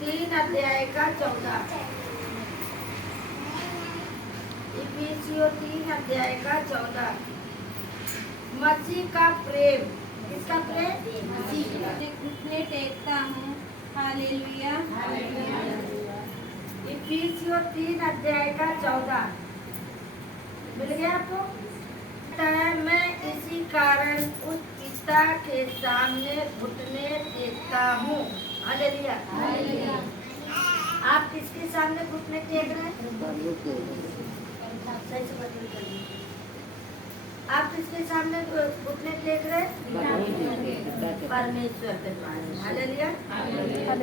3:14। इफिसियों 3:14। मसीह का प्रेम। किसका प्रेम? घुटने टेकता हूँ। हालेलुया। इफिसियों 3:14 मिल गया आपको? मैं इसी कारण उस पिता के सामने घुटने टेकता हूँ। हालेलुया। आप किसके सामने घुटने टेक रहे हैं? सही से बताइए। आप किसके सामने घुटने टेक रहे हैं? परमेश्वर के पास। हालेलुया।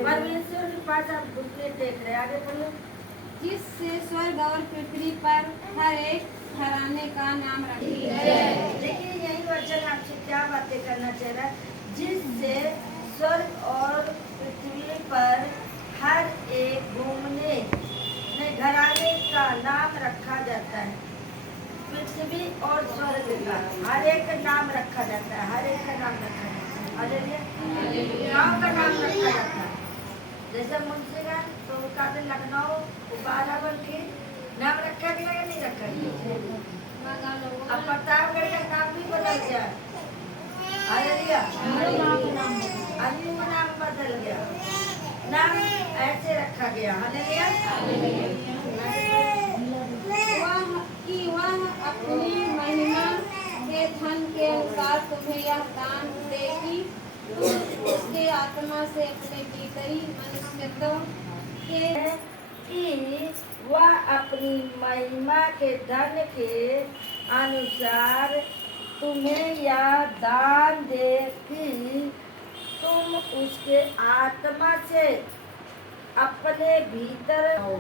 परमेश्वर के पास आप घुटने टेक रहे हैं। आगे बोलो। जिससे स्वर्ग और पृथ्वी पर हर एक घराने का नाम रखी है। देखिए यही वचन आपसे क्या बातें करना चाह रहा है। जिससे स्वर्ग और पृथ्वी पर हर एक घूमने में घराने का नाम रखा जाता है। पृथ्वी और स्वर्ग का हर एक का नाम रखा जाता है। हर एक का नाम रखा जाता है। हालेलुया। गाँव का नाम रखा जाता है। जैसे मुंशीगंज तो उसका लखनऊ बाराबर के नाम रखा गया या नहीं रखा गया? अब प्रतापगढ़ का नाम भी बदल गया। हालेलुया। अभी वो नाम बदल गया। नाम ऐसे रखा गया। हालेलुया। वह अपनी महिमा के धन के अनुसार तुम्हें यह दान दे कि तुम उसके आत्मा से अपने भीतरी मनुष्यत्व के कि वह अपनी महिमा के धन के अनुसार तुम्हें यह दान दे कि तुम उसके आत्मा से अपने भीतर हो।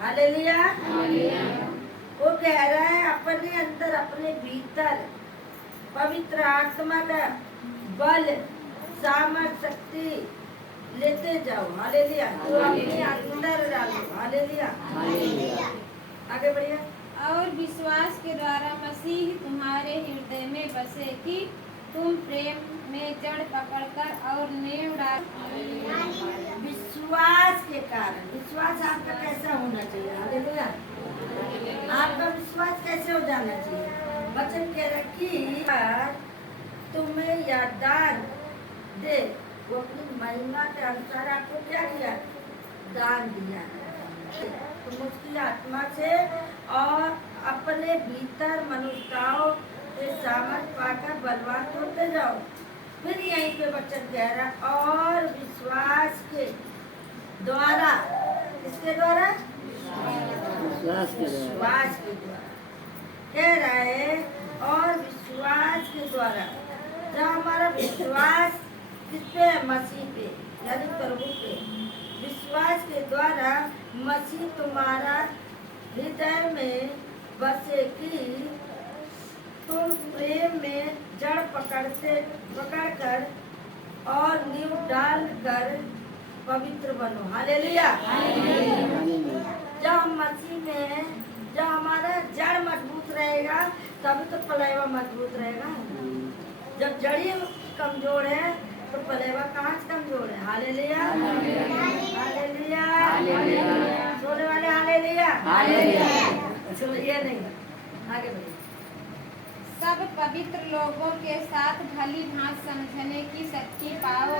हालेलुया। वो कह रहा है अपने अंदर अपने भीतर पवित्र आत्मा का बल सामर्थ शक्ति लेते जाओ। हालेलुया। तो अपने अंदर डालो। हालेलुया। आगे बढ़िए। और विश्वास के द्वारा मसीह तुम्हारे हृदय में बसे कि तुम प्रेम में जड़ पकड़कर और नींव डाल। विश्वास के कारण। विश्वास आपका कैसा होना चाहिए? हालेलुया। आपका विश्वास कैसे हो जाना चाहिए? वचन कह रहा कि तुम्हें यह दान दे। वो अपनी महिमा के अनुसार आपको क्या किया? दान दिया। तुम उसकी आत्मा से और अपने भीतर मनुष्यताओं के सामर्थ पाकर बलवान होते जाओ। फिर यहीं पे वचन कह रहा और विश्वास के द्वारा। किसके द्वारा? विश्वास के द्वारा कह रहा है। और विश्वास के द्वारा जब हमारा विश्वास किस पे है? मसीह पे यानी प्रभु पे। विश्वास के द्वारा मसीह तुम्हारा हृदय में बसे कि तुम प्रेम में जड़ पकड़कर और नींव डालकर पवित्र बनो। हालेलुया। जब हम मसीह में जब हमारा जड़ मजबूत रहेगा तभी तो पलेवा मजबूत रहेगा। जब जड़ी कमजोर है तो पलेवा कहाँ से कमजोर है? हालेलुया। हालेलुया। सोने वाले हालेलुया। सुनिए नहीं। आगे बढ़िए। सब पवित्र लोगों के साथ भली भांति समझने की शक्ति पाओ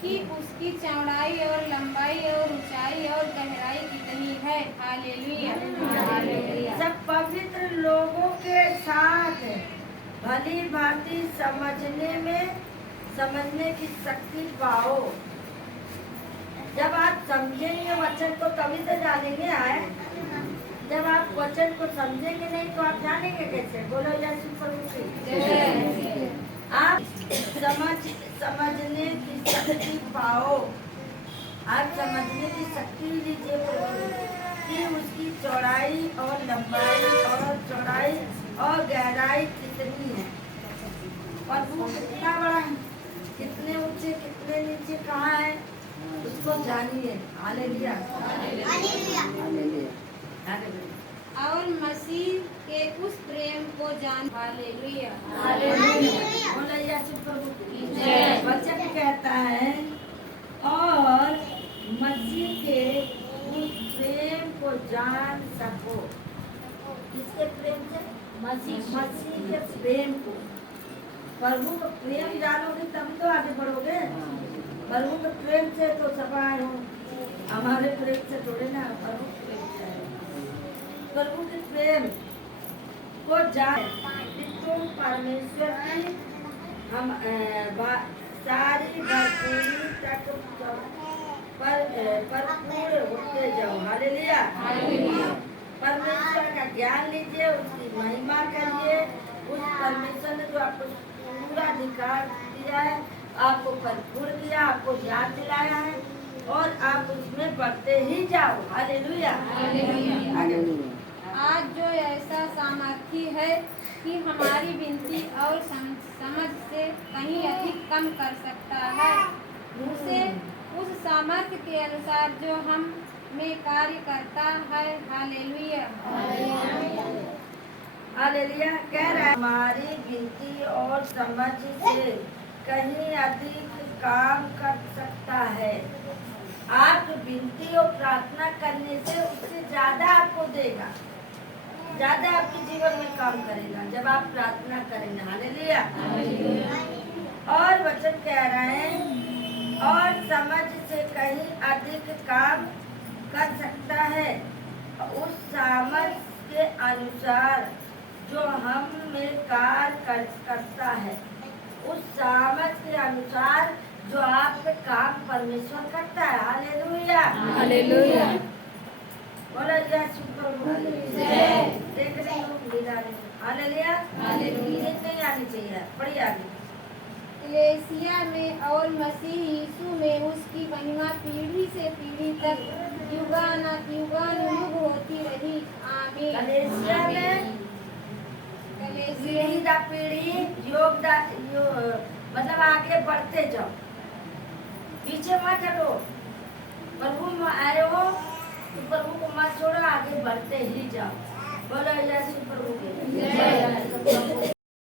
कि उसकी चौड़ाई और लंबाई और ऊंचाई और गहराई कितनी है। हालेलुया। सब पवित्र लोगों के साथ भली भांति समझने की शक्ति पाओ। जब आप समझेंगे वचन को तभी तो जानेंगे। आए जब आप वचन को समझेंगे नहीं तो आप जानेंगे कैसे? बोलो यीशु प्रभु की। आप समझने की शक्ति पाओ। आप समझने की शक्ति लीजिए प्रभु कि उसकी चौड़ाई और लंबाई और चौड़ाई और गहराई कितनी है और वो कितना बड़ा है, कितने ऊंचे कितने नीचे कहाँ है उसको जानिए। हालेलुया। और मसीह के उस प्रेम को जान। हालेलुया। बोलो यीशु प्रभु की जय। वचन कहता है और प्रेम को। प्रभु का प्रेम जानोगे तब तो आगे बढ़ोगे। प्रभु के प्रेम से तो सफाई हो, हमारे प्रेम से थोड़े ना, प्रभु के प्रेम से है। प्रभु के प्रेम को जान कि तुम परमेश्वर की हम सारी भरपूरी तक भरपूर होते जाओ। हालेलुया। परमेश्वर का ज्ञान लीजिए, उसकी महिमा करिए। उस परमेश्वर ने जो आपको पूरा अधिकार दिया है, आपको भरपूर किया, आपको याद दिलाया है, और आप उसमें बढ़ते ही जाओ। हालेलुया। आज जो ऐसा सामर्थ्य है कि हमारी विनती और समझ से कहीं अधिक कम कर सकता है, उसे उस सामर्थ्य के अनुसार जो हम में कार्य करता है। हालेलुया। हालेलुया। कह रहा है हमारी विनती और समझ से कहीं अधिक काम कर सकता है। आप विनती और प्रार्थना करने से उससे ज्यादा आपको देगा, ज्यादा आपके जीवन में काम करेगा जब आप प्रार्थना करेंगे। हालेलुया। और वचन कह रहे हैं और समझ से कहीं अधिक काम कर सकता है उस सामर्थ के अनुसार जो हम में कार्य करता है। उस सामर्थ के अनुसार जो आप पे काम परमेश्वर करता है। हालेलुया। हालेलुया। बोलो यीशु प्रभु जय। देख रहे हो लीला। हालेलुया। हालेलुया। नहीं आनी चाहिए, बड़ी आगे। कलीसिया में और मसीह यीशु में उसकी महिमा पीढ़ी से पीढ़ी तक युगानुयुग होती रही। आमीन। कलीसिया में पीढ़ी दर पीढ़ी मतलब आगे बढ़ते जाओ, पीछे मत हटो। प्रभु में आए हो तो प्रभु को मत छोड़ो, आगे बढ़ते ही जाओ। बोलो यीशु प्रभु की जय।